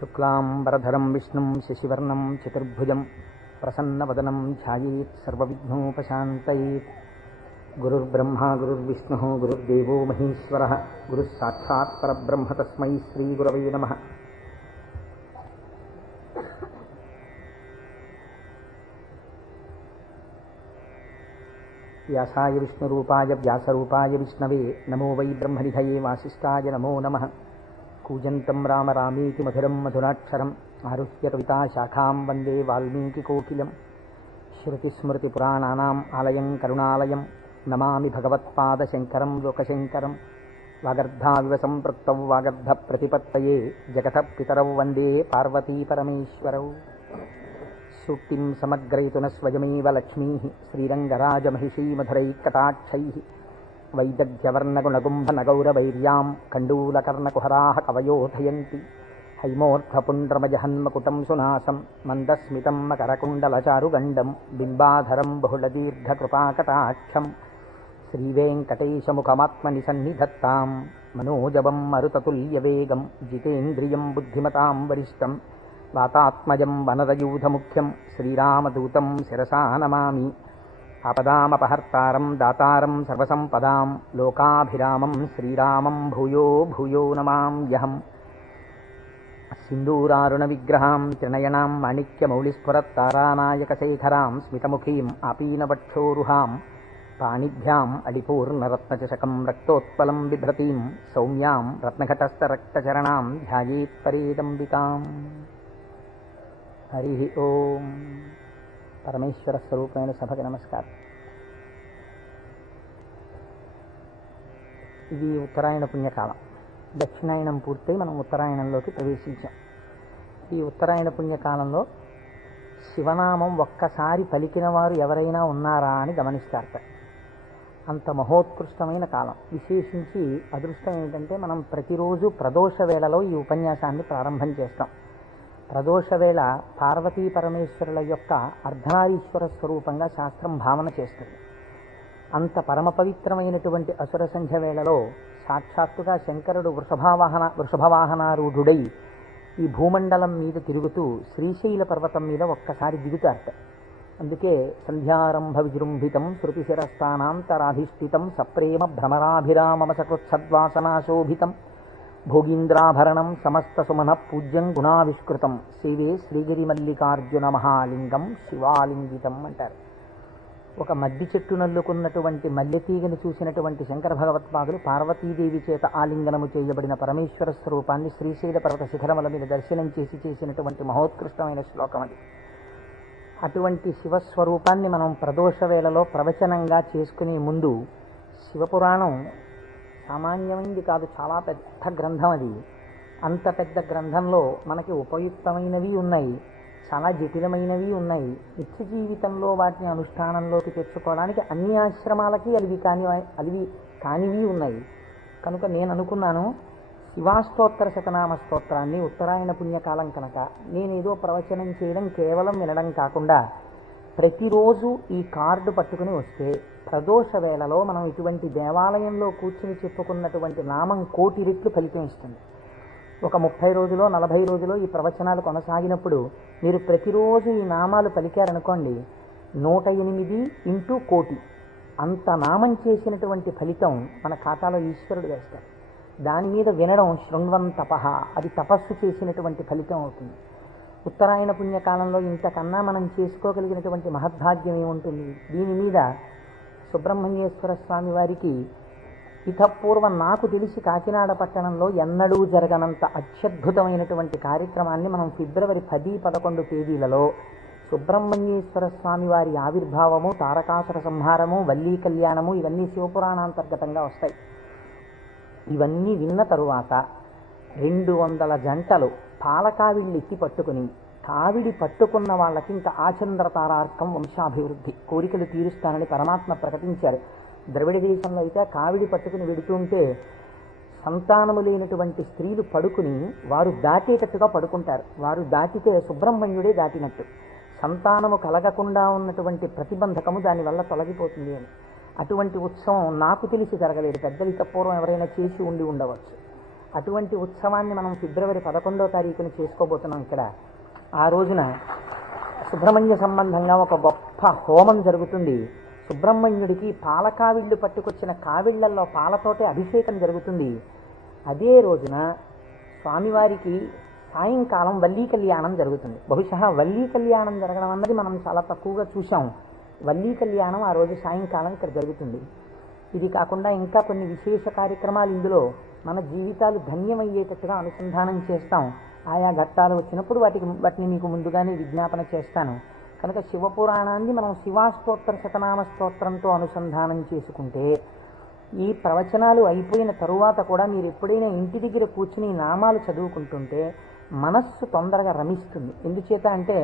శుక్లాంబరధరం విష్ణుం శశివర్ణం చతుర్భుజం ప్రసన్నవదనం ధ్యాయేత్ సర్వవిఘ్నోపశాంతయేత్. గురుర్బ్రహ్మా గురుర్విష్ణుః గురుర్దేవో మహేశ్వరः గురుః సాక్షాత్ పరబ్రహ్మ తస్మై శ్రీగురవే నమః. వ్యాసాయ విష్ణురూపాయ వ్యాసరూపాయ విష్ణవే నమో వై బ్రహ్మనిధయే వాసిష్ఠాయ నమో నమః. కూజంతం రామ రామేతి మధురం మధురాక్షరం ఆరుహ్య కవితాశాఖాం వందే వాల్మీకికోకిలం. శృతిస్మృతిపురాణానాం ఆలయం కరుణాలయం నమామి భగవత్పాదశంకరం లోకశంకరం. వాగర్ధావివ సంపృక్తౌ వాగర్ధప్రతిపత్తయే జగతః పితరౌ వందే పార్వతీపరమేశ్వరౌ. సూక్తిం సమగ్రయతున స్వయమేవ లక్ష్మీః శ్రీరంగరాజమహిషీమధురైకటాక్షైః. వైదగ్ధ్యవర్ణగుణగుంభనగౌరవైర్యాం కండూలకర్ణకుహరాः కవయోధయంతి. హైమోర్ధపుండ్రమజహన్మకుటం సునాసం మందస్మితం మకరకుండలచారుగండం బింబాధరం బహుళదీర్ఘకృపాకటాక్షం. శ్రీవేంకటేశముఖమాత్మని సన్నిధత్తాం మనోజవం మరుతతుల్యవేగం జితేంద్రియం బుద్ధిమతాం వరిష్టం. వాతాత్మజం వనరయూధముఖ్యం శ్రీరామదూతం శిరసా నమామి. ఆపదామపహర్తారం దాతారం సర్వసంపదాం లోకాభిరామం శ్రీరామం భూయో భూయో నమామ్యహం. సింధూరారుణ విగ్రహాం త్రినయనాం మాణిక్యమౌళిస్ఫురత్తారానాయకశేఖరాం స్మితముఖీం ఆపీనవక్షోరుహాం. పాణిభ్యాం అడిపూర్ణరత్నచషకం రక్తోత్పలం బిభ్రతీం సౌమ్యాం రత్నఘటస్థరక్తచరణాం ధ్యాయేత్ పరేదంబికాం. హరి ఓం. పరమేశ్వర స్వరూపమైన సభకి నమస్కారం. ఇది ఉత్తరాయణ పుణ్యకాలం. దక్షిణాయనం పూర్తయి మనం ఉత్తరాయణంలోకి ప్రవేశించాం. ఈ ఉత్తరాయణ పుణ్యకాలంలో శివనామం ఒక్కసారి పలికిన వారు ఎవరైనా ఉన్నారా అని గమనిస్తారట. అంత మహోత్కృష్టమైన కాలం. విశేషించి అదృష్టం ఏంటంటే మనం ప్రతిరోజు ప్రదోష వేళలో ఈ ఉపన్యాసాన్ని ప్రారంభం చేస్తాం. ప్రదోష వేళ పార్వతీ పరమేశ్వరుల యొక్క అర్ధనారీశ్వర స్వరూపంగా శాస్త్రం భావన చేస్తుంది. అంత పరమ పవిత్రమైనటువంటి అసుర సంధ్య వేళలో సాక్షాత్తుగా శంకరుడు వృషభవాహనారూఢుడై ఈ భూమండలం మీద తిరుగుతూ శ్రీశైల పర్వతం మీద ఒక్కసారి దిగుతారట. అందుకే సంధ్యారంభ విజృంభితం శృతిశిరస్థానాంతరాధిష్ఠితం సప్రేమ భ్రమరాభిరామమ సకృత్సద్వాసనాశోభితం భోగీంద్రాభరణం సమస్త సుమన పూజ్యం గుణావిష్కృతం సేవే శ్రీగిరి మల్లికార్జున మహాలింగం శివాలింగితం అంటారు. ఒక మద్ది చెట్టు నల్లుకున్నటువంటి మల్లెతీగను చూసినటువంటి శంకర భగవత్పాదులు పార్వతీదేవి చేత ఆలింగనము చేయబడిన పరమేశ్వర స్వరూపాన్ని శ్రీశైల పర్వత శిఖరముల మీద దర్శనం చేసినటువంటి మహోత్కృష్టమైన శ్లోకం అది. అటువంటి శివస్వరూపాన్ని మనం ప్రదోష వేళలో ప్రవచనంగా చేసుకునే ముందు శివపురాణం సామాన్యమైనది కాదు, చాలా పెద్ద గ్రంథం అది. అంత పెద్ద గ్రంథంలో మనకి ఉపయుక్తమైనవి ఉన్నాయి, చాలా జటిలమైనవి ఉన్నాయి. నిత్య జీవితంలో వాటిని అనుష్ఠానంలోకి తెచ్చుకోవడానికి అన్ని ఆశ్రమాలకి అలివి కానివి ఉన్నాయి. కనుక నేను అనుకున్నాను, శివాస్తోత్ర శతనామ స్తోత్రాన్ని ఉత్తరాయణ పుణ్యకాలం కనుక నేనేదో ప్రవచనం చేయడం కేవలం వినడం కాకుండా ప్రతిరోజు ఈ కార్డు పట్టుకుని వస్తే ప్రదోష వేళలో మనం ఇటువంటి దేవాలయంలో కూర్చుని చెప్పుకున్నటువంటి నామం 1,000,000 రెట్లు ఫలితం ఇస్తుంది. ఒక 30 రోజులో 40 రోజులో ఈ ప్రవచనాలు కొనసాగినప్పుడు మీరు ప్రతిరోజు ఈ నామాలు పలికారనుకోండి, 108 × 1,000,000 అంత నామం చేసినటువంటి ఫలితం మన ఖాతాలో ఈశ్వరుడు వేస్తాడు. దాని మీద వినడం శృణ్వం తపః, అది తపస్సు చేసినటువంటి ఫలితం అవుతుంది. ఉత్తరాయణ పుణ్యకాలంలో ఇంతకన్నా మనం చేసుకోగలిగినటువంటి మహద్భాగ్యం ఏముంటుంది? దీని మీద సుబ్రహ్మణ్యేశ్వర స్వామి వారికి ఇతపూర్వం నాకు తెలిసి కాకినాడ పట్టణంలో ఎన్నడూ జరగనంత అత్యద్భుతమైనటువంటి కార్యక్రమాన్ని మనం ఫిబ్రవరి 10, 11 తేదీలలో సుబ్రహ్మణ్యేశ్వర స్వామి వారి ఆవిర్భావము, తారకాసుర సంహారము, వల్లీ కళ్యాణము ఇవన్నీ శివపురాణాంతర్గతంగా వస్తాయి. ఇవన్నీ విన్న తరువాత 200 జంటలు పాలకావిళ్ళు ఎత్తి పట్టుకుని, కావిడి పట్టుకున్న వాళ్ళకి ఇంకా ఆచంద్రతారార్కం వంశాభివృద్ధి కోరికలు తీరుస్తానని పరమాత్మ ప్రకటించారు. ద్రవిడ దేశంలో అయితే కావిడి పట్టుకుని వెడుతుంటే సంతానము లేనటువంటి స్త్రీలు పడుకుని వారు దాటేటట్టుగా పడుకుంటారు. వారు దాటితే సుబ్రహ్మణ్యుడే దాటినట్టు. సంతానము కలగకుండా ఉన్నటువంటి ప్రతిబంధకము దానివల్ల తొలగిపోతుంది అని. అటువంటి ఉత్సవం నాకు తెలిసి జరగలేదు. పెద్దలు పూర్వం ఎవరైనా చేసి ఉండవచ్చు. అటువంటి ఉత్సవాన్ని మనం ఫిబ్రవరి 11వ తారీఖున చేసుకోబోతున్నాం. ఇక్కడ ఆ రోజున సుబ్రహ్మణ్య సంబంధంగా ఒక గొప్ప హోమం జరుగుతుంది. సుబ్రహ్మణ్యుడికి పాలకావిళ్ళు పట్టుకొచ్చిన కావిళ్లల్లో పాలతోటే అభిషేకం జరుగుతుంది. అదే రోజున స్వామివారికి సాయంకాలం వల్లీ కళ్యాణం జరుగుతుంది. బహుశా వల్లీ కళ్యాణం జరగడం అన్నది మనం చాలా తక్కువగా చూసాం. వల్లీ కళ్యాణం ఆ రోజు సాయంకాలం ఇక్కడ జరుగుతుంది. ఇది కాకుండా ఇంకా కొన్ని విశేష కార్యక్రమాలు ఇందులో మన జీవితాలు ధన్యమయ్యేటట్టుగా అనుసంధానం చేస్తాం. ఆయా ఘట్టాలు వచ్చినప్పుడు వాటిని మీకు ముందుగానే విజ్ఞాపన చేస్తాను. కనుక శివపురాణాన్ని మనం శివాస్తోత్ర శతనామ స్తోత్రంతో అనుసంధానం చేసుకుంటే ఈ ప్రవచనాలు అయిపోయిన తరువాత కూడా మీరు ఎప్పుడైనా ఇంటి దగ్గర కూర్చుని నామాలు చదువుకుంటుంటే మనస్సు తొందరగా రమిస్తుంది. ఎందుచేత అంటే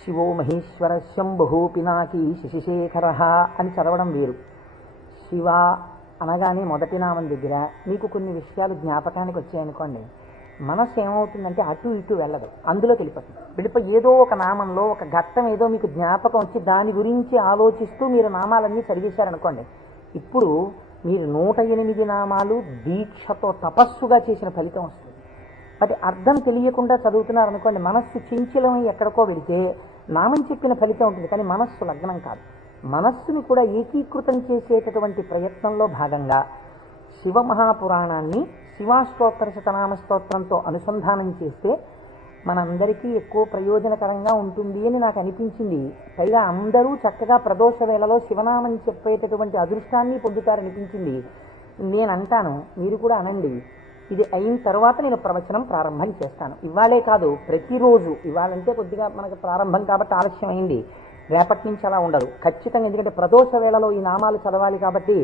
శివో మహేశ్వర శంభు పినాకి శశిశేఖర అని చదవడం వేరు. శివ అనగానే మొదటి నామం దగ్గర మీకు కొన్ని విషయాలు జ్ఞాపకానికి వచ్చాయనుకోండి, మనస్సు ఏమవుతుందంటే అటు ఇటు వెళ్ళదు, అందులోకి వెళ్ళిపోయి ఏదో ఒక నామంలో ఒక ఘట్టం ఏదో మీకు జ్ఞాపకం వచ్చి దాని గురించి ఆలోచిస్తూ మీరు నామాలన్నీ చదివేశారనుకోండి, ఇప్పుడు మీరు 108 నామాలు దీక్షతో తపస్సుగా చేసిన ఫలితం వస్తుంది. వాటి అర్థం తెలియకుండా చదువుతున్నారనుకోండి, మనస్సు చంచలమై ఎక్కడికో వెళితే నామం చెప్పిన ఫలితం ఉంటుంది, కానీ మనస్సు లగ్నం కాదు. మనస్సుని కూడా ఏకీకృతం చేసేటటువంటి ప్రయత్నంలో భాగంగా శివమహాపురాణాన్ని శివాస్తోత్ర శతనామ స్తోత్రంతో అనుసంధానం చేస్తే మనందరికీ ఎక్కువ ప్రయోజనకరంగా ఉంటుంది అని నాకు అనిపించింది. పైగా అందరూ చక్కగా ప్రదోష వేళలో శివనామం చెప్పేటటువంటి అదృష్టాన్ని పొందుతారనిపించింది. నేను అంటాను, మీరు కూడా అనండి. ఇది అయిన తర్వాత నేను ప్రవచనం ప్రారంభం చేస్తాను. ఇవాళే కాదు, ప్రతిరోజు. ఇవాళంటే కొద్దిగా మనకు ప్రారంభం కాబట్టి ఆలస్యం అయింది, రేపటి నుంచి అలా ఉండదు ఖచ్చితంగా. ఎందుకంటే ప్రదోష వేళలో ఈ నామాలు చదవాలి కాబట్టి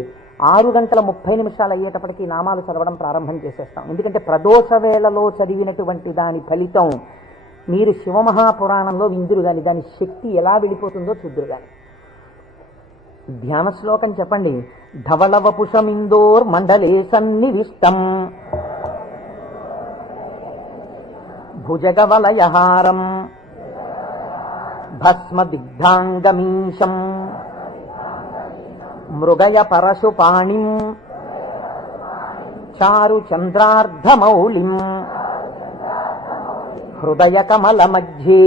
6:30 అయ్యేటప్పటికి ఈ నామాలు చదవడం ప్రారంభం చేసేస్తాం. ఎందుకంటే ప్రదోష వేళలో చదివినటువంటి దాని ఫలితం మీరు శివమహాపురాణంలో విందురు కానీ దాని శక్తి ఎలా వెళ్ళిపోతుందో చూద్దురు కానీ. ధ్యాన శ్లోకం చెప్పండి. ధవళవపుషమిందోర్ మండలే సన్నివిష్టం భుజగవలయహారం భస్మదిగ్ధాంగమీశం మృగయ పరశుపాణిం చారు చంద్రార్ధమౌళిం హృదయ కమల మధ్యే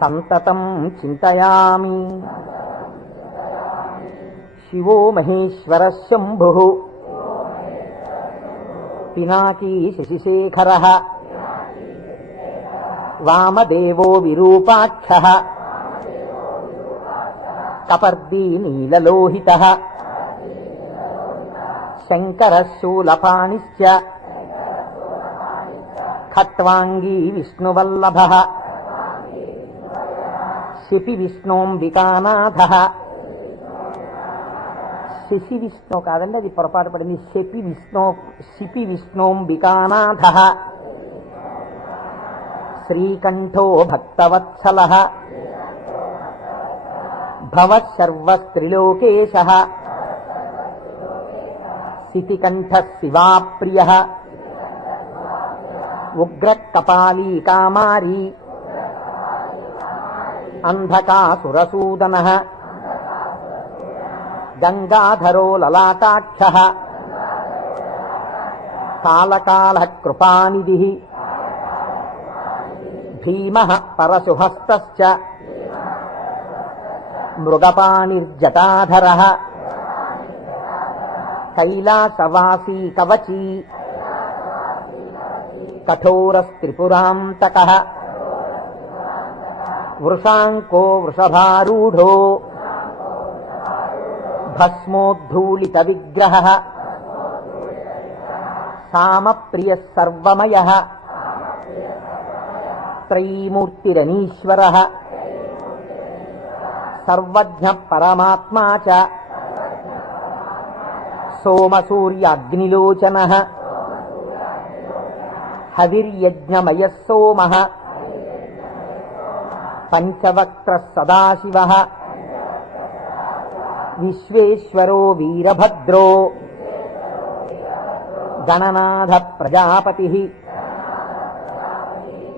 సంతతం చింతయామి. శివో మహేశ్వర శంభు పినాకీ శశిశేఖర వామదేవో విరూపాక్ష కపర్దీ నీలలోహిత శంకర శూలపాణిశ్చ ఖట్వాంగీ విష్ణువల్లభ శిపి విష్ణోంబికానాథ. శశి విష్ణు కాదండి, అది పొరపాటు పడింది. శిపి విష్ణోంబికానాథ శ్రీకంఠో భక్తవత్సల భవశర్వస్త్రిలోకేశ శితికంఠ శివాప్రియ ఉగ్రకపాలీ కామారీ అంధకాసురసూదన గంగాధరో లలాటాక్ష కాళకాళ కృపానిధి భీమః పరశుహస్తశ్చ మృగపాణిర్జటాధరః కైలాసవాసీ కవచీ కఠోరస్త్రిపురాంతకః వృషాంకో వృషభారూఢో భస్మోద్ధూళిత విగ్రహః సామప్రియః సర్వమయః త్రైమూర్తిరనీశ్వరః సర్వజ్ఞ పరమాత్మా చ సోమసూర్యాగ్నిలోచనః హవిర్యజ్ఞమయః సోమః పంచవక్త్రః సదాశివః విశ్వేశ్వరో వీరభద్రో గణనాథ ప్రజాపతిః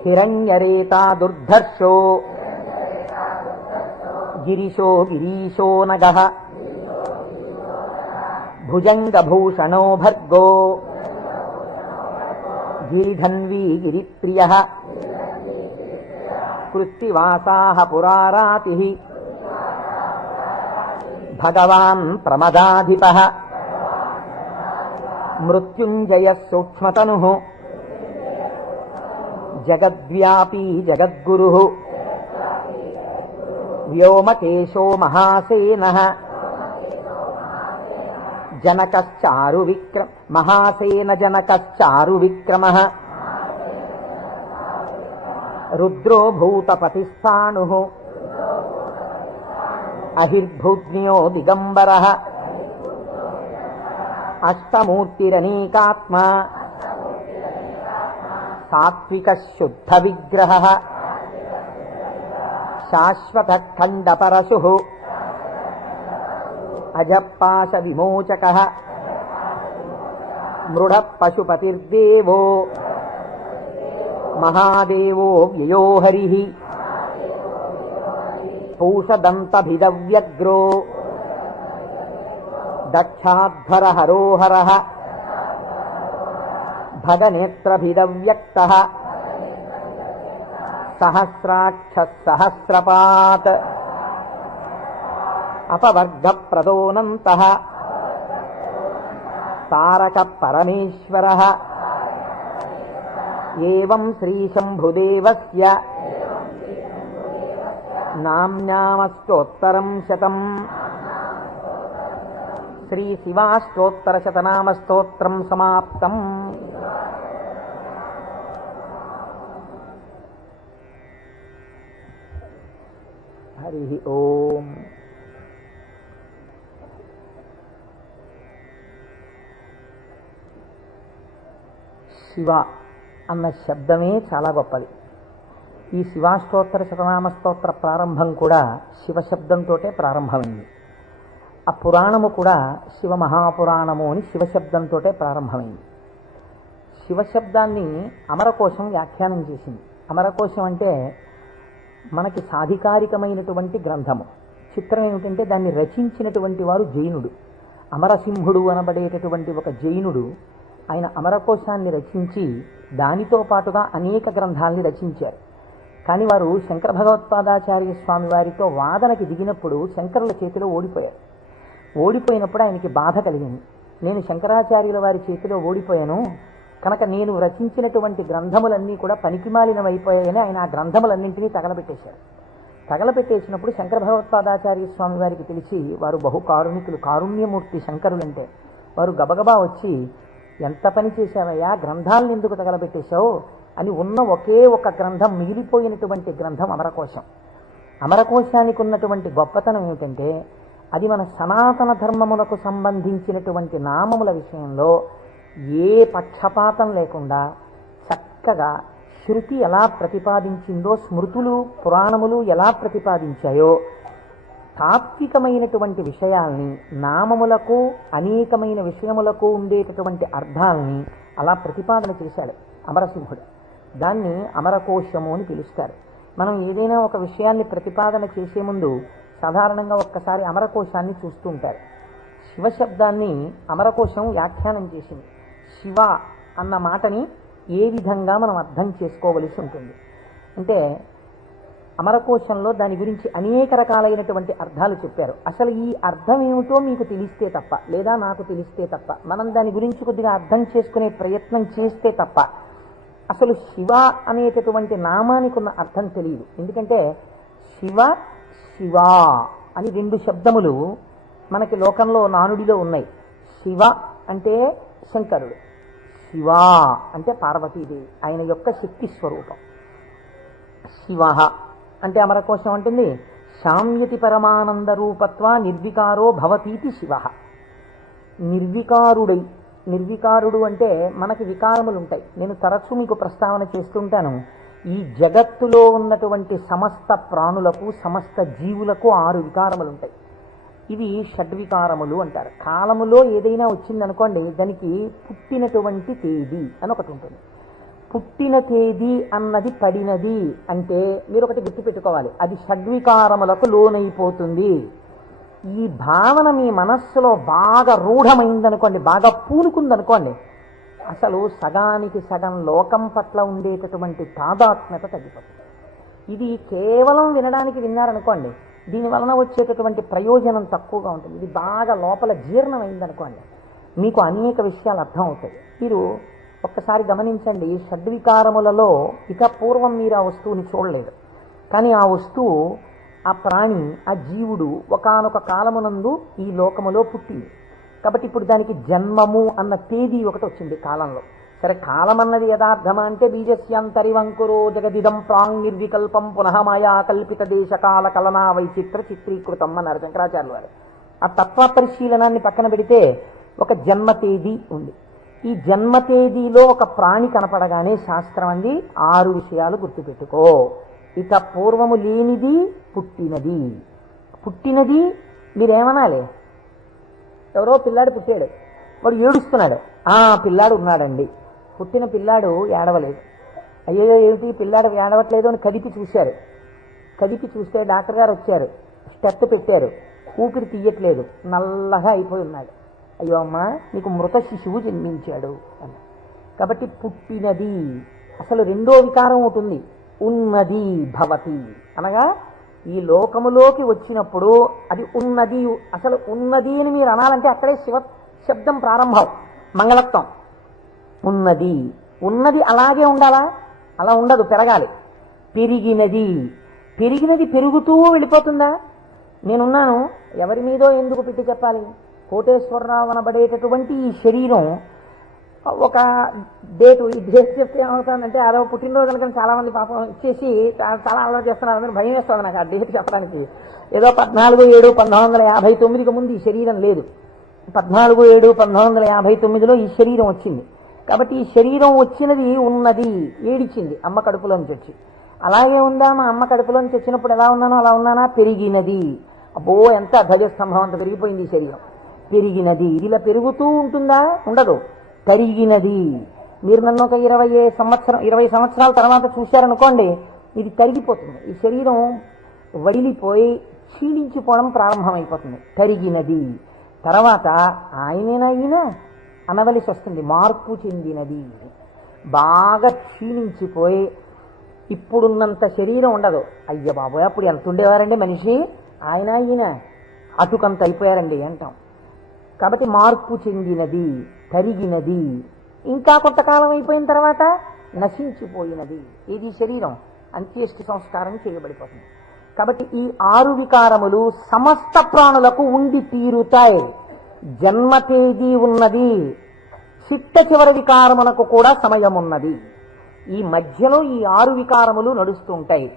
హిరణ్యరేతా దుర్ధర్షో గిరిశో గిరీశో నగః భుజంగభూషణో భర్గో గిరిధన్వీ గిరిప్రియ కృత్తివాసాః పురారాతిః భగవాన్ ప్రమదాధిపః మృత్యుంజయః సూక్ష్మతనుః జగద్వ్యాపీ జగద్గురుః వ్యోమకేశో మహాసేనః మహాసేన జనకశ్చారు విక్రమః రుద్రో భూతపతిస్థాణుః అహిర్భూజ్ఞో దిగంబరః అష్టమూర్తిరనేకాత్మా సాత్విక శుద్ధ విగ్రహః శాశ్వత ఖండపరశుః అజపాశ విమోచకః మృఢ పశుపతిర్దేవో మహాదేవో వ్యయో హరిః పూషదంతభిదవ్యగ్రో దక్షాధ్వర హరోహరః భగనేత్రభిదవ్యక్తః సహస్రాక్షః సహస్రపాత్ అపవర్గప్రదోనంతః తారక పరమేశ్వరః ఏవం శ్రీశంభుదేవస్య నామ్నామస్తోత్తరం శతం. శ్రీ శివాష్టోత్తరశతనామస్తోత్రం సమాప్తం. హరి ఓం. శివ అన్న శబ్దమే చాలా గొప్పది. ఈ శివాష్టోత్తర శతనామ స్తోత్ర ప్రారంభం కూడా శివశబ్దంతో ప్రారంభమైంది. ఆ పురాణము కూడా శివ మహాపురాణము అని శివశబ్దంతో ప్రారంభమైంది. శివశబ్దాన్ని అమరకోశం వ్యాఖ్యానం చేసింది. అమరకోశం అంటే మనకి సాధికారికమైనటువంటి గ్రంథము. చిత్రం ఏమిటంటే దాన్ని రచించినటువంటి వారు జైనుడు. అమరసింహుడు అనబడేటటువంటి ఒక జైనుడు ఆయన అమరకోశాన్ని రచించి దానితో పాటుగా అనేక గ్రంథాలని రచించారు. కానీ వారు శంకర భగవత్పాదాచార్య స్వామి వారితో వాదనకి దిగినప్పుడు శంకరుల చేతిలో ఓడిపోయారు. ఓడిపోయినప్పుడు ఆయనకి బాధ కలిగింది. నేను శంకరాచార్యుల వారి చేతిలో ఓడిపోయాను కనుక నేను రచించినటువంటి గ్రంథములన్నీ కూడా పనికిమాలినవైపోయాయని ఆయన ఆ గ్రంథములన్నింటినీ తగలబెట్టేశారు. తగలబెట్టేసినప్పుడు శంకర భగవత్పాదాచార్య స్వామి వారికి తెలిసి, వారు బహుకారుణికులు, కారుణ్యమూర్తి శంకరులంటే, వారు గబగబా వచ్చి, ఎంత పని చేశావయ్యా, గ్రంథాలను ఎందుకు తగలబెట్టేశావు అని ఉన్న ఒకే ఒక గ్రంథం, మిగిలిపోయినటువంటి గ్రంథం అమరకోశం. అమరకోశానికి ఉన్నటువంటి గొప్పతనం ఏమిటంటే అది మన సనాతన ధర్మములకు సంబంధించినటువంటి నామముల విషయంలో ఏ పక్షపాతం లేకుండా చక్కగా శృతి ఎలా ప్రతిపాదించిందో, స్మృతులు పురాణములు ఎలా ప్రతిపాదించాయో, తాత్వికమైనటువంటి విషయాల్ని, నామములకు అనేకమైన విషయములకు ఉండేటటువంటి అర్థాలని అలా ప్రతిపాదన చేశాడు అమరసింహుడు. దాన్ని అమరకోశము అని పిలుస్తారు. మనం ఏదైనా ఒక విషయాన్ని ప్రతిపాదన చేసే ముందు సాధారణంగా ఒక్కసారి అమరకోశాన్ని చూస్తూ ఉంటారు. శివశబ్దాన్ని అమరకోశం వ్యాఖ్యానం చేసింది. శివ అన్న మాటని ఏ విధంగా మనం అర్థం చేసుకోవలసి ఉంటుంది అంటే, అమరకోశంలో దాని గురించి అనేక రకాలైనటువంటి అర్థాలు చెప్పారు. అసలు ఈ అర్థం ఏమిటో మీకు తెలిస్తే తప్ప, లేదా నాకు తెలిస్తే తప్ప, మనం దాని గురించి కొద్దిగా అర్థం చేసుకునే ప్రయత్నం చేస్తే తప్ప అసలు శివ అనేటటువంటి నామానికి ఉన్న అర్థం తెలియదు. ఎందుకంటే శివ శివ అని రెండు శబ్దములు మనకి లోకంలో నానుడిలో ఉన్నాయి. శివ అంటే శంకరుడు, శివ అంటే పార్వతీదేవి, ఆయన యొక్క శక్తి స్వరూపం. శివ అంటే అమరకోశం అంటుంది శామ్యతి పరమానంద రూపత్వ నిర్వికారో భవతీతి శివ. నిర్వికారుడు అంటే మనకి వికారములు ఉంటాయి. నేను తరచూ మీకు ప్రస్తావన చేస్తుంటాను. ఈ జగత్తులో ఉన్నటువంటి సమస్త ప్రాణులకు, సమస్త జీవులకు 6 వికారములు ఉంటాయి. ఇవి షడ్వికారములు అంటారు. కాలములో ఏదైనా వచ్చిందనుకోండి, దానికి పుట్టినటువంటి తేదీ అని ఒకటి ఉంటుంది. పుట్టిన తేదీ అన్నది పడినది అంటే మీరు ఒకటి గుర్తుపెట్టుకోవాలి, అది షడ్వికారములకు లోనైపోతుంది. ఈ భావన మీ మనస్సులో బాగా రూఢమైందనుకోండి, బాగా పూనుకుందనుకోండి, అసలు సగానికి సగం లోకం పట్ల ఉండేటటువంటి తాదాత్మ్యత తగ్గిపోతుంది. ఇది కేవలం వినడానికి విన్నారనుకోండి, దీని వలన వచ్చేటటువంటి ప్రయోజనం తక్కువగా ఉంటుంది. ఇది బాగా లోపల జీర్ణమైందనుకోండి, మీకు అనేక విషయాలు అర్థం అవుతాయి. మీరు ఒక్కసారి గమనించండి, షడ్వికారములలో ఇక పూర్వం మీరు ఆ వస్తువుని చూడలేదు, కానీ ఆ వస్తువు, ఆ ప్రాణి, ఆ జీవుడు ఒకానొక కాలమునందు ఈ లోకములో పుట్టింది. కాబట్టి ఇప్పుడు దానికి జన్మము అన్న తేదీ ఒకటి వచ్చింది కాలంలో. సరే, కాలం అన్నది యథార్థమా అంటే బీజస్యాంతరివంకురో జగదిదం ప్రాంగ్ నిర్వికల్పం పునః మాయా కల్పిత దేశకాల కలనా వైచిత్ర చిత్రీకృతం అన్నారు శంకరాచార్యులు వారు. ఆ తత్వ పరిశీలనాన్ని పక్కన పెడితే ఒక జన్మ తేదీ ఉంది. ఈ జన్మ తేదీలో ఒక ప్రాణి కనపడగానే శాస్త్రం అంది 6 విషయాలు గుర్తుపెట్టుకో. ఇక పూర్వము లేనిది పుట్టినది. పుట్టినది మీరేమనాలి? ఎవరో పిల్లాడు పుట్టాడు, వాడు ఏడుస్తున్నాడు. పిల్లాడు ఉన్నాడండి. పుట్టిన పిల్లాడు ఏడవలేదు. అయ్యో ఏమిటి పిల్లాడు ఏడవట్లేదు అని కదిపి చూశారు. కదిపి చూస్తే డాక్టర్ గారు వచ్చారు, స్టెప్ పెట్టారు, ఊపిరి తీయట్లేదు, నల్లగా అయిపోయి ఉన్నాడు. అయ్యో అమ్మా, నీకు మృత శిశువు జన్మించాడు అని. కాబట్టి పుట్టినది. అసలు రెండో వికారం ఉంటుంది, ఉన్నది భవతి అనగా ఈ లోకములోకి వచ్చినప్పుడు అది ఉన్నది. అసలు ఉన్నది అని మీరు అనాలంటే అక్కడే శివ శబ్దం ప్రారంభం, మంగళత్వం. ఉన్నది. ఉన్నది అలాగే ఉండాలా? అలా ఉండదు, పెరగాలి. పెరిగినది. పెరిగినది పెరుగుతూ వెళ్ళిపోతుందా? నేనున్నాను, ఎవరి మీదో ఎందుకు పెట్టి చెప్పాలి? కోటేశ్వరరావు అనబడేటటువంటి ఈ శరీరం ఒక డేటు, ఈ డేట్ చెప్తే ఏమవుతుందంటే అదో పుట్టినరోజు కనుక చాలా మంది పాపం ఇచ్చేసి చాలా అలవాటు చేస్తున్నారు. అందరూ భయం వేస్తుంది నాకు ఆ డేట్ చెప్పడానికి. ఏదో 14/7/1959కి ముందు ఈ శరీరం లేదు. 14/7/1959లో ఈ శరీరం వచ్చింది. కాబట్టి ఈ శరీరం వచ్చినది ఉన్నది, ఏడిచింది అమ్మ కడుపులోంచి వచ్చి. అలాగే ఉందా? మా అమ్మ కడుపులోంచి వచ్చినప్పుడు ఎలా ఉన్నానో అలా ఉన్నానా? పెరిగినది. అబ్బో, ఎంత ధ్వజస్తంభం అంత పెరిగిపోయింది ఈ శరీరం. పెరిగినది. ఇది ఇలా పెరుగుతూ ఉంటుందా? ఉండదు, తరిగినది. మీరు నన్ను ఒక 20 సంవత్సరాల తర్వాత చూశారనుకోండి, ఇది తరిగిపోతుంది. ఈ శరీరం వడిలిపోయి క్షీణించిపోవడం ప్రారంభమైపోతుంది. తరిగినది. తర్వాత ఆయనేనా ఈయన అనవలసి వస్తుంది, మార్పు చెందినది. బాగా క్షీణించిపోయి ఇప్పుడున్నంత శరీరం ఉండదు. అయ్య బాబోయ్, అప్పుడు ఎంత ఉండేవారండి మనిషి, ఆయన ఈయన అటుకంత అయిపోయారండి అంటాం. కాబట్టి మార్పు చెందినది, తరిగినది. ఇంకా కొంతకాలం అయిపోయిన తర్వాత నశించిపోయినది. ఇది శరీరం అంత్యేష్టి సంస్కారం చేయబడిపోతుంది. కాబట్టి ఈ 6 వికారములు సమస్త ప్రాణులకు ఉండి తీరుతాయి. జన్మ తేదీ ఉన్నది, చిట్ట చివరి వికారమునకు కూడా సమయం ఉన్నది. ఈ మధ్యలో ఈ 6 వికారములు నడుస్తుంటాయి.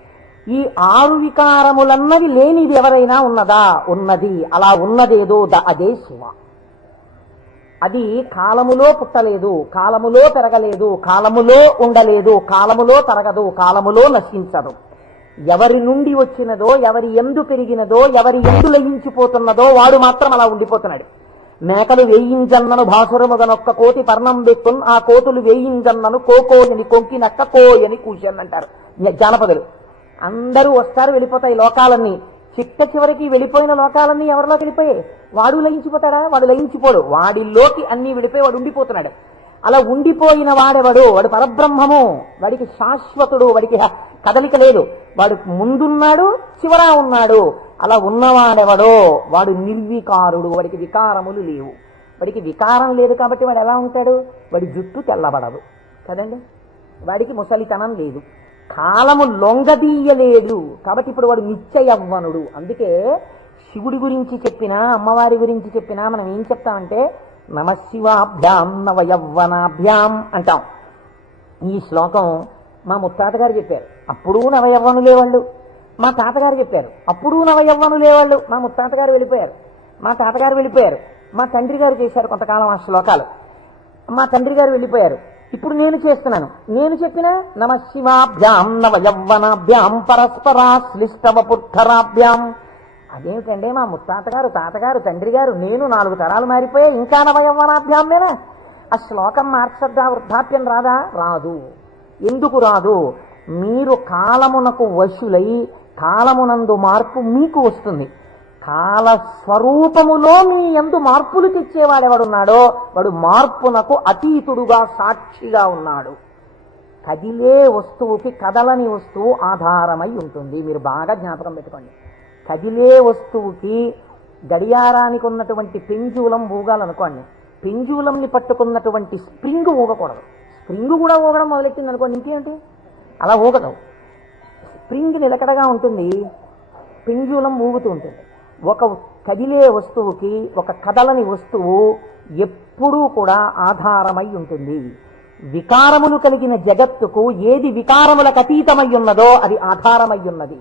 ఈ 6 వికారములన్నవి లేనిది ఎవరైనా ఉన్నదా? ఉన్నది. అలా ఉన్నదేదో అదే శివ. అది కాలములో పుట్టలేదు, కాలములో పెరగలేదు, కాలములో ఉండలేదు, కాలములో తరగదు, కాలములో నశించదు. ఎవరి నుండి వచ్చినదో, ఎవరి ఎందు పెరిగినదో, ఎవరి ఎందు లయించిపోతున్నదో వాడు మాత్రం అలా ఉండిపోతున్నాడు. మేకలు వేయింజన్నను భాసురముగనొక్క కోటి పర్ణం వెక్కున్, ఆ కోతులు వేయింజన్నను కోకోయని కొంకినక్క కోయని కూర్చొని అంటారు జానపదులు. అందరూ వస్తారు, వెళ్ళిపోతాయి లోకాలన్నీ. చిట్ట చివరికి వెళ్ళిపోయిన లోకాలన్నీ ఎవరిలోకి వెళ్ళిపోయాయి? వాడు లయించిపోతాడా? వాడు లయించిపోడు. వాడిలోకి అన్నీ వెళ్ళిపోయి వాడు ఉండిపోతున్నాడు. అలా ఉండిపోయిన వాడెవడు? వాడు పరబ్రహ్మము. వాడికి శాశ్వతుడు, వాడికి కదలిక లేదు. వాడు ముందున్నాడు, చివరా ఉన్నాడు. అలా ఉన్నవాడెవడో వాడు నిర్వికారుడు. వాడికి వికారములు లేవు. వాడికి వికారం లేదు కాబట్టి వాడు ఎలా ఉంటాడు? వాడి జుట్టు తెల్లబడదు కదండి, వాడికి ముసలితనం లేదు, కాలము లొంగదీయలేదు. కాబట్టి ఇప్పుడు వాడు నిత్య యవ్వనుడు. అందుకే శివుడి గురించి చెప్పినా, అమ్మవారి గురించి చెప్పినా మనం ఏం చెప్తామంటే నమశివాభ్యాం నవయవ్వనాభ్యాం అంటాం. ఈ శ్లోకం మా ముత్తాత గారు చెప్పారు, అప్పుడు నవయవ్వనులే వాళ్ళు. మా తాతగారు చెప్పారు, అప్పుడు నవయవ్వనులే వాళ్ళు. మా ముత్తాత గారు వెళ్ళిపోయారు, మా తాతగారు వెళ్ళిపోయారు, మా తండ్రి గారు చేశారు కొంతకాలం ఆ శ్లోకాలు, మా తండ్రి గారు వెళ్ళిపోయారు. ఇప్పుడు నేను చేస్తున్నాను. నేను చెప్పిన నమశివాభ్యాం నవయవ్వనాభ్యాం పరస్పరాశ్లిష్టవపుర్ధరాభ్యాం. అదేమిటండి, మా ముత్తాతగారు, తాతగారు, తండ్రి గారు, నేను 4 తరాలు మారిపోయాయి, ఇంకా నవయవ్వనాభ్యామేనా? ఆ శ్లోకం మార్చద్దా? వృద్ధాప్యం రాదా? రాదు. ఎందుకు రాదు? మీరు కాలమునకు వశులై కాలమునందు మార్పు మీకు వస్తుంది. కాలస్వరూపములో మీ యందు మార్పులు తెచ్చేవాడెవడున్నాడో వాడు మార్పునకు అతీతుడుగా సాక్షిగా ఉన్నాడు. కదిలే వస్తువుకి కదలని వస్తువు ఆధారమై ఉంటుంది. మీరు బాగా జ్ఞాపకం పెట్టుకోండి. కదిలే వస్తువుకి గడియారానికి ఉన్నటువంటి పెంజూలం ఊగాలనుకోండి, పెంజూలంని పట్టుకున్నటువంటి స్ప్రింగ్ ఊగకూడదు. స్ప్రింగ్ కూడా ఊగడం మొదలెట్టింది అనుకోండి, ఇంకేంటి అలా ఊగదు. స్ప్రింగ్ నిలకడగా ఉంటుంది, పెంజూలం ఊగుతూ ఉంటుంది. ఒక కదిలే వస్తువుకి ఒక కదలని వస్తువు ఎప్పుడూ కూడా ఆధారమై ఉంటుంది. వికారములు కలిగిన జగత్తుకు ఏది వికారములకు అతీతమై ఉన్నదో అది ఆధారమై ఉన్నది.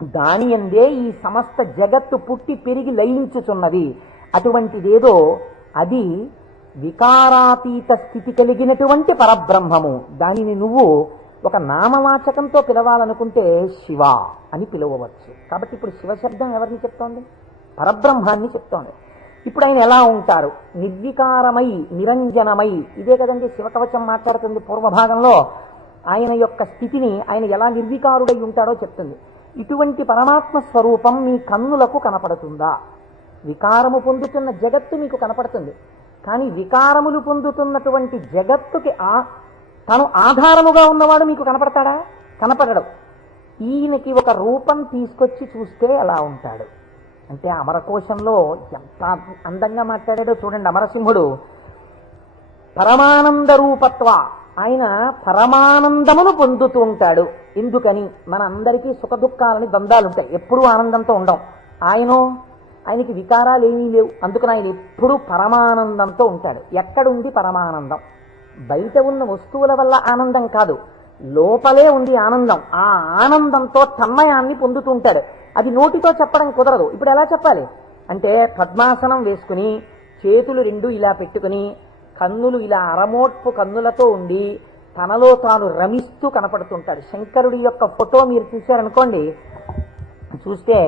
దాని అందే ఈ సమస్త జగత్తు పుట్టి పెరిగి లయించుచున్నది. అటువంటిదేదో అది వికారాతీత స్థితి కలిగినటువంటి పరబ్రహ్మము. దానిని నువ్వు ఒక నామవాచకంతో పిలవాలనుకుంటే శివ అని పిలవవచ్చు. కాబట్టి ఇప్పుడు శివశబ్దం ఎవరిని చెప్తోంది? పరబ్రహ్మాన్ని చెప్తోంది. ఇప్పుడు ఆయన ఎలా ఉంటారు? నిర్వికారమై నిరంజనమై. ఇదే కదండి శివకవచం మాట్లాడుతుంది పూర్వభాగంలో. ఆయన యొక్క స్థితిని ఆయన ఎలా నిర్వికారుడై ఉంటాడో చెప్తుంది. ఇటువంటి పరమాత్మ స్వరూపం మీ కన్నులకు కనపడుతుందా? వికారము పొందుతున్న జగత్తు మీకు కనపడుతుంది, కానీ వికారములు పొందుతున్నటువంటి జగత్తుకి తను ఆధారముగా ఉన్నవాడు మీకు కనపడతాడా? కనపడడు. ఈయనకి ఒక రూపం తీసుకొచ్చి చూస్తే ఎలా ఉంటాడు అంటే, అమరకోశంలో ఎంత అందంగా మాట్లాడాడో చూడండి. అమరసింహుడు పరమానంద రూపత్వ, ఆయన పరమానందమును పొందుతూ ఉంటాడు. ఎందుకని? మన అందరికీ సుఖ దుఃఖాలని ద్వంద్వాలుంటాయి, ఎప్పుడూ ఆనందంతో ఉండం. ఆయనకి వికారాలు ఏమీ లేవు, అందుకని ఆయన ఎప్పుడూ పరమానందంతో ఉంటాడు. ఎక్కడుంది పరమానందం? బయట ఉన్న వస్తువుల వల్ల ఆనందం కాదు, లోపలే ఉంది ఆనందం. ఆ ఆనందంతో తన్మయాన్ని పొందుతూ ఉంటాడు. అది నోటితో చెప్పడం కుదరదు. ఇప్పుడు ఎలా చెప్పాలి అంటే, పద్మాసనం వేసుకుని చేతులు రెండు ఇలా పెట్టుకుని కన్నులు ఇలా అరమోట్పు కన్నులతో ఉండి తనలో తాను రమిస్తూ కనపడుతుంటాడు. శంకరుడి యొక్క ఫోటో మీరు చూశారనుకోండి, చూస్తే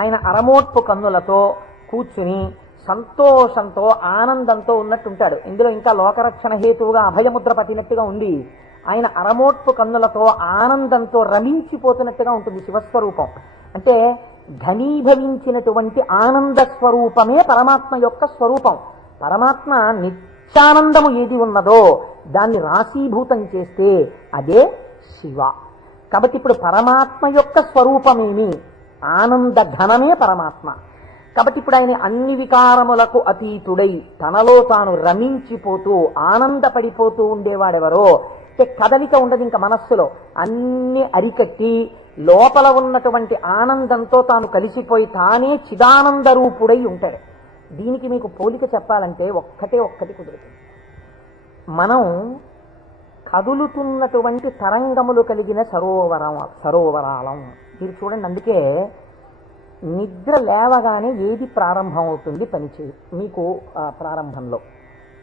ఆయన అరమోట్పు కన్నులతో కూర్చుని సంతోషంతో ఆనందంతో ఉన్నట్టుంటాడు. ఇందులో ఇంకా లోకరక్షణ హేతువుగా అభయముద్ర పట్టినట్టుగా ఉండి ఆయన అరమోట్పు కన్నులతో ఆనందంతో రమించిపోతున్నట్టుగా ఉంటుంది శివస్వరూపం. అంటే ఘనీభవించినటువంటి ఆనంద స్వరూపమే పరమాత్మ యొక్క స్వరూపం. పరమాత్మ నిత్యానందము ఏది ఉన్నదో దాన్ని రాశీభూతం చేస్తే అదే శివ. కాబట్టి ఇప్పుడు పరమాత్మ యొక్క స్వరూపమేమి? ఆనంద ఘనమే పరమాత్మ. కాబట్టి ఇప్పుడు ఆయన అన్ని వికారములకు అతీతుడై తనలో తాను రమించిపోతూ ఆనందపడిపోతూ ఉండేవాడెవరో, కదలిక ఉండదు ఇంకా మనస్సులో, అన్ని అరికట్టి లోపల ఉన్నటువంటి ఆనందంతో తాను కలిసిపోయి తానే చిదానంద రూపుడై ఉంటాడు. దీనికి మీకు పోలిక చెప్పాలంటే ఒక్కటి కుదురుతుంది. మనం కదులుతున్నటువంటి తరంగములు కలిగిన సరోవరాలం. మీరు చూడండి, అందుకే నిద్ర లేవగానే ఏది ప్రారంభం అవుతుంది పనిచేయ మీకు ప్రారంభంలో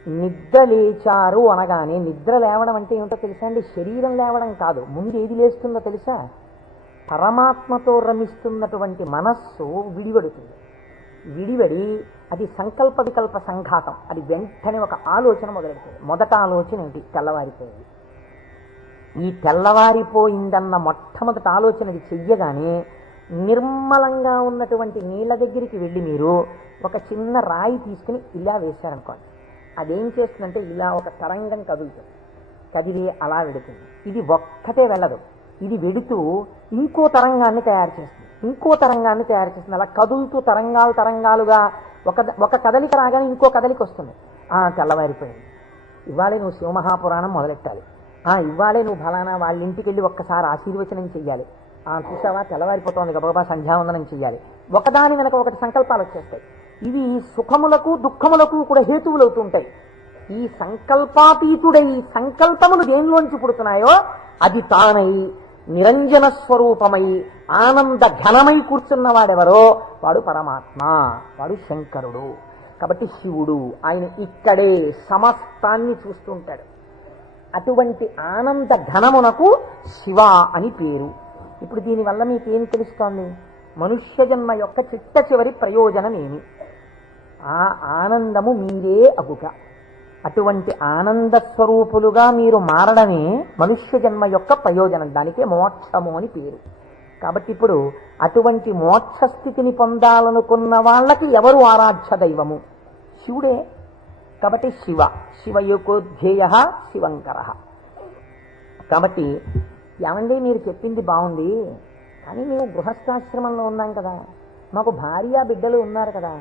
నిద్ర లేచారు అనగానే, నిద్ర లేవడం అంటే ఏమిటో తెలుసా అండి? శరీరం లేవడం కాదు. ముందు ఏది లేస్తుందో తెలుసా? పరమాత్మతో రమిస్తున్నటువంటి మనస్సు విడివడుతుంది. విడివడి అది సంకల్ప వికల్ప సంఘాతం. అది వెంటనే ఒక ఆలోచన మొదలెడుతుంది. మొదట ఆలోచన ఏంటి? తెల్లవారిపోయింది. ఈ తెల్లవారిపోయిందన్న మొట్టమొదటి ఆలోచన అది చెయ్యగానే నిర్మలంగా ఉన్నటువంటి నీళ్ళ దగ్గరికి వెళ్ళి మీరు ఒక చిన్న రాయి తీసుకుని ఇలా వేశారనుకోండి, అదేం చేస్తుందంటే ఇలా ఒక తరంగం కదులుతుంది. కదిలి అలా వెడుతుంది. ఇది ఒక్కటే వెళ్ళదు, ఇది వెడుతూ ఇంకో తరంగాన్ని తయారు చేస్తుంది, ఇంకో తరంగాన్ని తయారు చేస్తుంది. అలా కదులుతూ తరంగాలుగా ఒక కదలిక రాగానే ఇంకో కదలిక వస్తుంది. తెల్లవారిపోయింది, ఇవాళే నువ్వు శివమహాపురాణం మొదలెట్టాలి, ఇవాళే నువ్వు ఫలానా వాళ్ళ ఇంటికి వెళ్ళి ఒక్కసారి ఆశీర్వచనం చెయ్యాలి, చూసావా తెల్లవారిపోతుంది గబగబా సంధ్యావందనం చెయ్యాలి. ఒకదాని వెనక ఒకటి సంకల్పాలు వచ్చేస్తాయి. ఇవి సుఖములకు దుఃఖములకు కూడా హేతువులు అవుతుంటాయి. ఈ సంకల్పాతీతుడై సంకల్పములు దేనిలోంచి పుడుతున్నాయో అది తానై నిరంజన స్వరూపమై ఆనంద ఘనమై కూర్చున్నవాడెవరో వాడు పరమాత్మ, వాడు శంకరుడు. కాబట్టి శివుడు ఆయన ఇక్కడే సమస్తాన్ని చూస్తుంటాడు. అటువంటి ఆనంద ఘనమునకు శివ అని పేరు. ఇప్పుడు దీనివల్ల మీకేం తెలుస్తోంది? మనుష్య జన్మ యొక్క చిట్ట చివరి ప్రయోజనం ఏమి? ఆ ఆనందము మీరే అగుట. అటువంటి ఆనంద స్వరూపులుగా మీరు మారడమే మనుష్య జన్మ యొక్క ప్రయోజనం. దానికే మోక్షము అని పేరు. కాబట్టి ఇప్పుడు అటువంటి మోక్షస్థితిని పొందాలనుకున్న వాళ్ళకి ఎవరు ఆరాధ్య దైవము? శివుడే. కాబట్టి శివ శివయోకోధ్యేయ శివంకర. కాబట్టి ఏమండి మీరు చెప్పింది బాగుంది, కానీ మేము గృహస్థాశ్రమంలో ఉన్నాం కదా, మాకు భార్య బిడ్డలు ఉన్నారు కదా,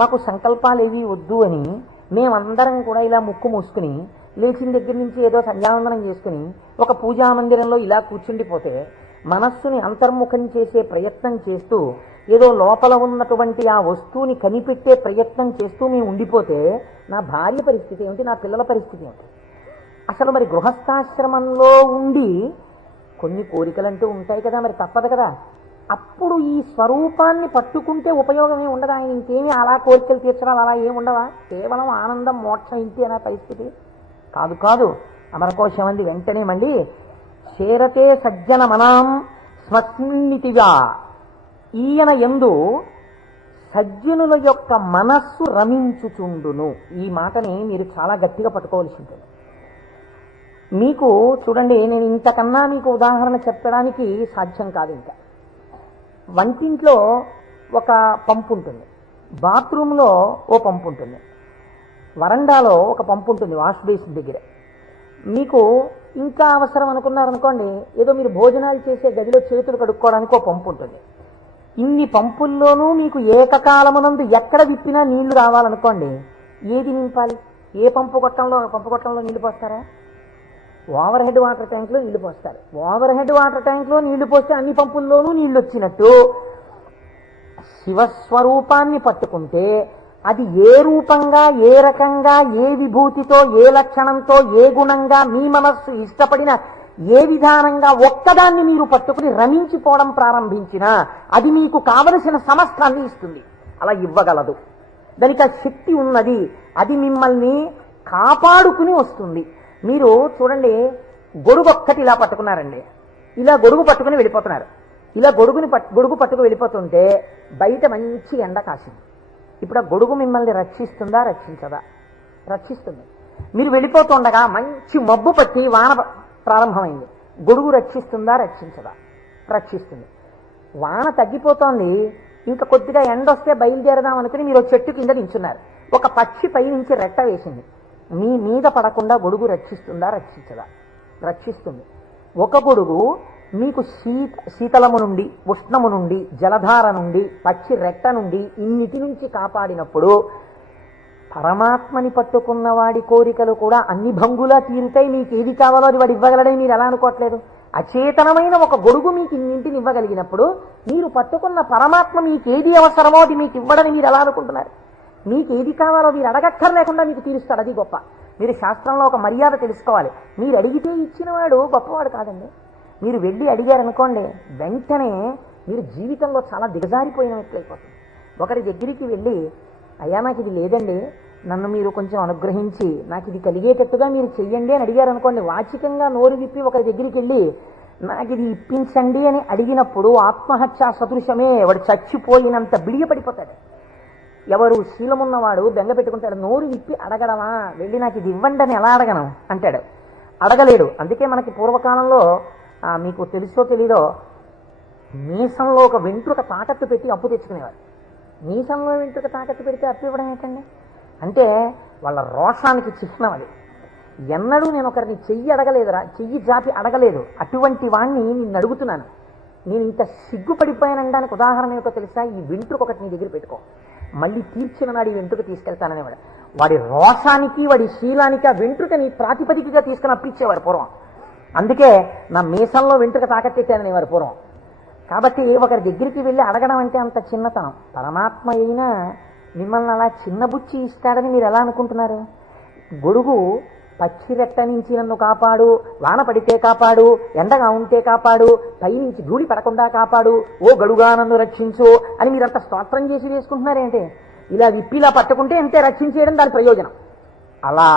మాకు సంకల్పాలు ఏవి వద్దు అని మేమందరం కూడా ఇలా ముక్కు మూసుకుని లేచిన దగ్గర నుంచి ఏదో సంధ్యావందనం చేసుకుని ఒక పూజా మందిరంలో ఇలా కూర్చుండిపోతే మనస్సుని అంతర్ముఖం చేసే ప్రయత్నం చేస్తూ ఏదో లోపల ఉన్నటువంటి ఆ వస్తువుని కనిపెట్టే ప్రయత్నం చేస్తూ మేము ఉండిపోతే నా భార్య పరిస్థితి ఏమిటి, నా పిల్లల పరిస్థితి ఏమిటి? అసలు మరి గృహస్థాశ్రమంలో ఉండి కొన్ని కోరికలంటూ ఉంటాయి కదా, మరి తప్పదు కదా. అప్పుడు ఈ స్వరూపాన్ని పట్టుకుంటే ఉపయోగమే ఉండదా? ఇంకేమీ అలా కోరికలు తీర్చడాలు అలా ఏమి ఉండవా? కేవలం ఆనందం మోక్షం ఇంటి అనే పరిస్థితి కాదు. కాదు అమరకోశం అంది వెంటనే మళ్ళీ చేరతే సజ్జన మనాం స్మస్మిన్నితిగా. ఈయన యందు సజ్జనుల యొక్క మనస్సు రమించుచుండును. ఈ మాటని మీరు చాలా గట్టిగా పట్టుకోవాల్సి ఉంటుంది. మీకు చూడండి, నేను ఇంతకన్నా మీకు ఉదాహరణ చెప్పడానికి సాధ్యం కాదు. ఇంకా వంటింట్లో ఒక పంపు ఉంటుంది, బాత్రూంలో ఓ పంపు ఉంటుంది, వరండాలో ఒక పంపు ఉంటుంది, వాష్ బేసిన్ దగ్గర. మీకు ఇంకా అవసరం అనుకున్నారనుకోండి, ఏదో మీరు భోజనాలు చేసే గదిలో చేతులు కడుక్కోవడానికి ఒక పంపు ఉంటుంది. ఇన్ని పంపుల్లోనూ మీకు ఏకకాలమునందు ఎక్కడ విప్పినా నీళ్లు రావాలనుకోండి, ఏది నింపాలి? ఏ పంపు కొట్టంలో నీళ్లు పోస్తారా? ఓవర్ హెడ్ వాటర్ ట్యాంక్లో నీళ్లు పోస్తారు. ఓవర్ హెడ్ వాటర్ ట్యాంక్లో నీళ్లు పోస్తే అన్ని పంపుల్లోనూ నీళ్లు వచ్చినట్టు శివస్వరూపాన్ని పట్టుకుంటే అది ఏ రూపంగా, ఏ రకంగా, ఏ విభూతితో, ఏ లక్షణంతో, ఏ గుణంగా మీ మనస్సు ఇష్టపడిన ఏ విధానంగా ఒక్కదాన్ని మీరు పట్టుకుని రమించిపోవడం ప్రారంభించినా అది మీకు కావలసిన సమస్తాన్ని ఇస్తుంది. అలా ఇవ్వగలదు. దానికి ఆ శక్తి ఉన్నది. అది మిమ్మల్ని కాపాడుకుని వస్తుంది. మీరు చూడండి, గొడుగు ఒక్కటి ఇలా పట్టుకున్నారండి, ఇలా గొడుగు పట్టుకుని వెళ్ళిపోతున్నారు. ఇలా గొడుగు పట్టుకు వెళ్ళిపోతుంటే బయట మంచి ఎండ కాసింది. ఇప్పుడు ఆ గొడుగు మిమ్మల్ని రక్షిస్తుందా, రక్షించదా? రక్షిస్తుంది. మీరు వెళ్ళిపోతుండగా మంచి మబ్బు పట్టి వాన ప్రారంభమైంది. గొడుగు రక్షిస్తుందా, రక్షించదా? రక్షిస్తుంది. వాన తగ్గిపోతోంది, ఇంకా కొద్దిగా ఎండ వస్తే బయలుదేరదాం అనుకుని మీరు చెట్టు కింద నించున్నారు. ఒక పక్షి పై నుంచి రెట్ట వేసింది. మీ మీద పడకుండా గొడుగు రక్షిస్తుందా, రక్షించదా? రక్షిస్తుంది. ఒక గొడుగు మీకు శీతలము నుండి, ఉష్ణము నుండి, జలధార నుండి, పక్షి రెట్ట నుండి, ఇన్నిటి నుంచి కాపాడినప్పుడు పరమాత్మని పట్టుకున్న వాడి కోరికలు కూడా అన్ని భంగులా తీరుతాయి. మీకు ఏది కావాలో అది వాడు ఇవ్వగలడని మీరు ఎలా అనుకోవట్లేదు? అచేతనమైన ఒక గొడుగు మీకు ఇన్నింటిని ఇవ్వగలిగినప్పుడు మీరు పట్టుకున్న పరమాత్మ మీకు ఏది అవసరమో అది మీకు ఇవ్వడని మీరు ఎలా అనుకుంటున్నారు? మీకు ఏది కావాలో మీరు అడగక్కర్లేకుండా మీకు తీరుస్తాడు. అది గొప్ప. మీరు శాస్త్రంలో ఒక మర్యాద తెలుసుకోవాలి. మీరు అడిగితే ఇచ్చినవాడు గొప్పవాడు కాదండి. మీరు వెళ్ళి అడిగారనుకోండి, వెంటనే మీరు జీవితంలో చాలా దిగజారిపోయినట్లయిపోతుంది. ఒకరి దగ్గరికి వెళ్ళి, అయ్యా నాకు ఇది లేదండి, నన్ను మీరు కొంచెం అనుగ్రహించి నాకు ఇది కలిగేటట్టుగా మీరు చెయ్యండి అని అడిగారనుకోండి, వాచికంగా నోరు విప్పి ఒకరి దగ్గరికి వెళ్ళి నాకు ఇది ఇప్పించండి అని అడిగినప్పుడు ఆత్మహత్యా సదృశమే. వాడు చచ్చిపోయినంత బిడియపడిపోతాడు. ఎవరు శీలమున్నవాడు బెంగ పెట్టుకుంటాడు. నోరు విప్పి అడగడమా, వెళ్ళి నాకు ఇది ఇవ్వండి అని ఎలా అడగను అంటాడు. అడగలేడు. అందుకే మనకి పూర్వకాలంలో మీకు తెలుసో తెలీదో, మీసంలో ఒక వెంట్రుక తాకట్టు పెట్టి అప్పు తెచ్చుకునేవారు. మీసంలో వెంట్రుక తాకట్టు పెడితే అప్పు ఇవ్వడం ఏంటండి? అంటే వాళ్ళ రోషానికి చిహ్నం అది. ఎన్నడూ నేను ఒకరిని చెయ్యి అడగలేదురా, చెయ్యి జాపి అడగలేదు. అటువంటి వాణ్ణి నిన్ను అడుగుతున్నాను. నేను ఇంత సిగ్గుపడిపోయానడానికి ఉదాహరణ ఏమిటో తెలుసా? ఈ వెంట్రుక ఒకటి నీ దగ్గర పెట్టుకో, మళ్ళీ తీర్చిన నాడు ఈ వెంట్రుక తీసుకెళ్తాననేవాడు. వాడి రోషానికి, వాడి శీలానికి ఆ వెంట్రుకని ప్రాతిపదికగా తీసుకుని అప్పించేవారు పూర్వం. అందుకే నా మీసంలో వెంట్రుక తాకట్టేశాననేవారు పూర్వం. కాబట్టి ఒకరి దగ్గరికి వెళ్ళి అడగడం అంటే అంత చిన్నతనం. పరమాత్మ అయినా మిమ్మల్ని అలా చిన్నబుచ్చి ఇస్తాడని మీరు ఎలా అనుకుంటున్నారు? గొడుగు పచ్చి రెట్ట నుంచి నన్ను కాపాడు, వాన పడితే కాపాడు, ఎండగా ఉంటే కాపాడు, పైనుంచి ధూళి పడకుండా కాపాడు, ఓ గడుగా నన్ను రక్షించు అని మీరంతా స్తోత్రం చేసి వేసుకుంటున్నారేంటి? ఇలా విప్పిలా పట్టుకుంటే అంతే రక్షించేయడం దాని ప్రయోజనం. అలా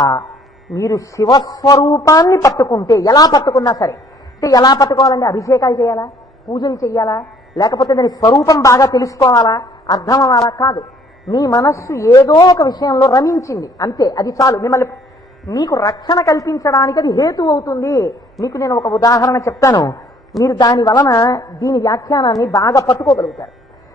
మీరు శివస్వరూపాన్ని పట్టుకుంటే, ఎలా పట్టుకున్నా సరే, అంటే ఎలా పట్టుకోవాలంటే అభిషేకాలు చేయాలా, పూజలు చేయాలా, లేకపోతే దాని స్వరూపం బాగా తెలుసుకోవాలా, అర్థం అవ్వాలా? కాదు. మీ మనస్సు ఏదో ఒక విషయంలో రమించింది అంతే, అది చాలు. మిమ్మల్ని మీకు రక్షణ కల్పించడానికి అది హేతు అవుతుంది. మీకు నేను ఒక ఉదాహరణ చెప్తాను. మీరు దాని వలన దీని వ్యాఖ్యానాన్ని బాగా పట్టుకోగలుగుతారు.